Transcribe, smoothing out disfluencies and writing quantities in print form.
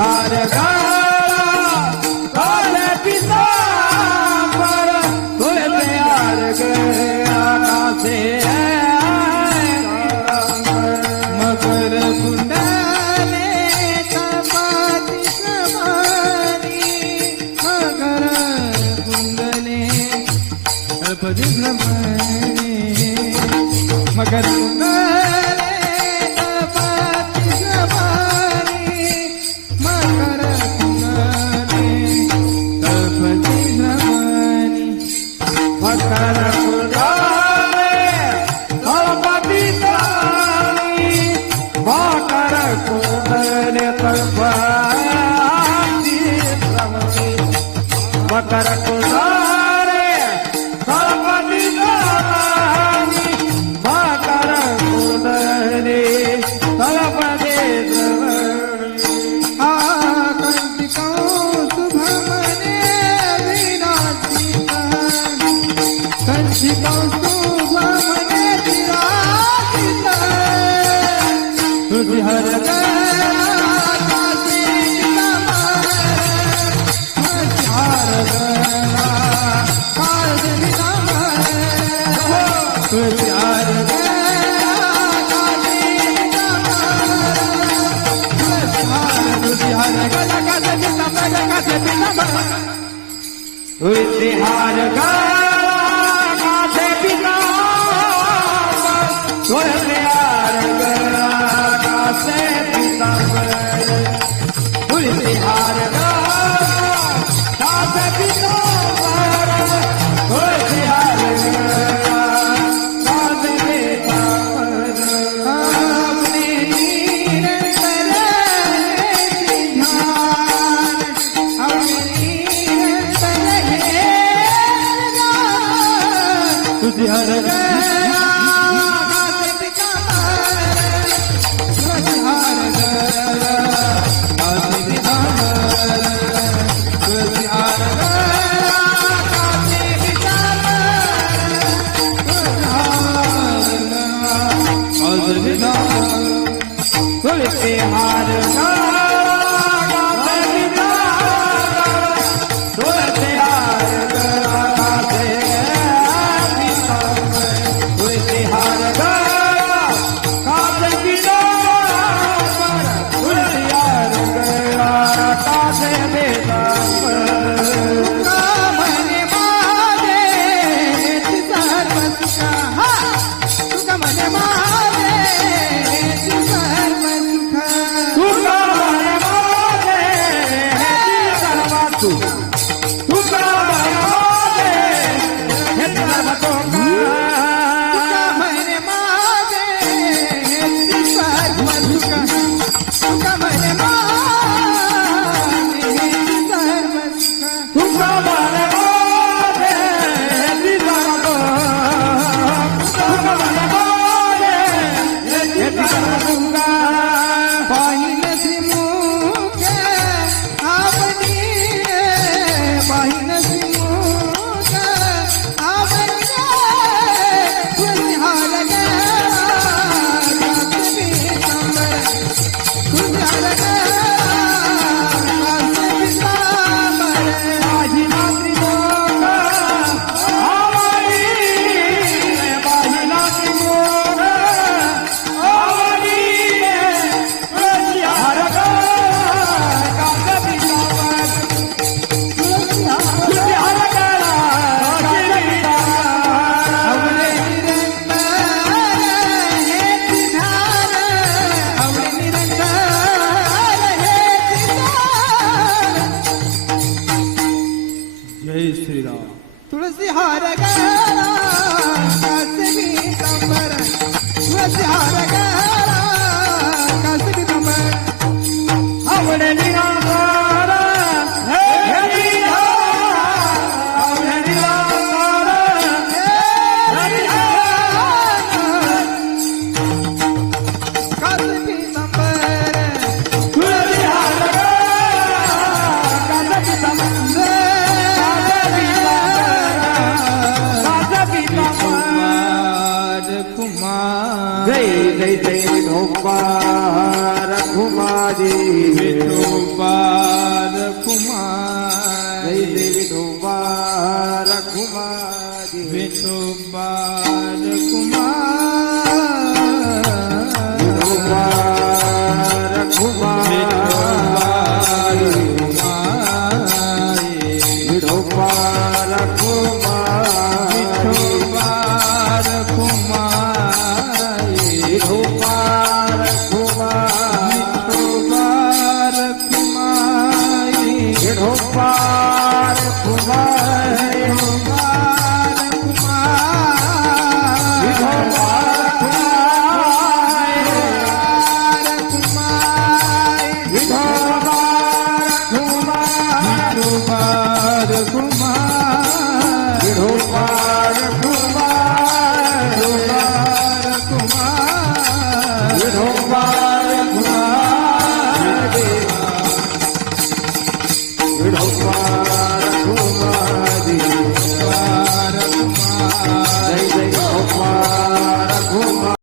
हार काले पीतांबर तुलसी हार गया से मकर कुंडले तपाती समानी मकर कुंडले तपाती समानी मकर कुंडले तपाती समानी मकर कुंडले तपाती समानी मकर कुंडले तळपती तानी मकर कुंडले तळपती समती मकर कुंडले तळपती तानी मकर कुंडले तळपती समती कंटिकां शुभमने विराजिता कंटिकां शुभमने विराजिता तुझी हर तुलसी हार कासे पीतांबर तुलसी हार कासे पीतांबर तुलसी हार कासे पीतांबर तुलसी हार कासे पीतांबर अपने तुझी हर तुलसी हार तुलसी हार तुलसी हार कासे पीतांबर तुलसी हार कासे पीतांबर मने मारे सर्व सुख तुका मने मारे सर्व सुख तुका मने मारे सर्व सुख तुका मने मारे सर्व सुख मने मारे सर्व सुख तुका मने मारे सर्व सुख तुका मने मारे सर्व तुका मने मारे सर्व पाहिन श्रीमुख आवडी पाहिन श्रीमुख आवडी तुझी हार तुझी हार माझी मातृ लोक आवडी माझी मातृ लोक आवडी तुझी हार कासे पीतांबर तुझी हार कासे पीतांबर आवडे जय श्रीराम तुळसी हार कासे पीतांबर तुळसी हार कासे पीतांबर आवडे निराकार हे आवडे निराकार कासे पीतांबर तुलसी हार कासे पीतांबर कासे पीतांबर कुमार जय जय जय ढोकार कुमारी विठोबा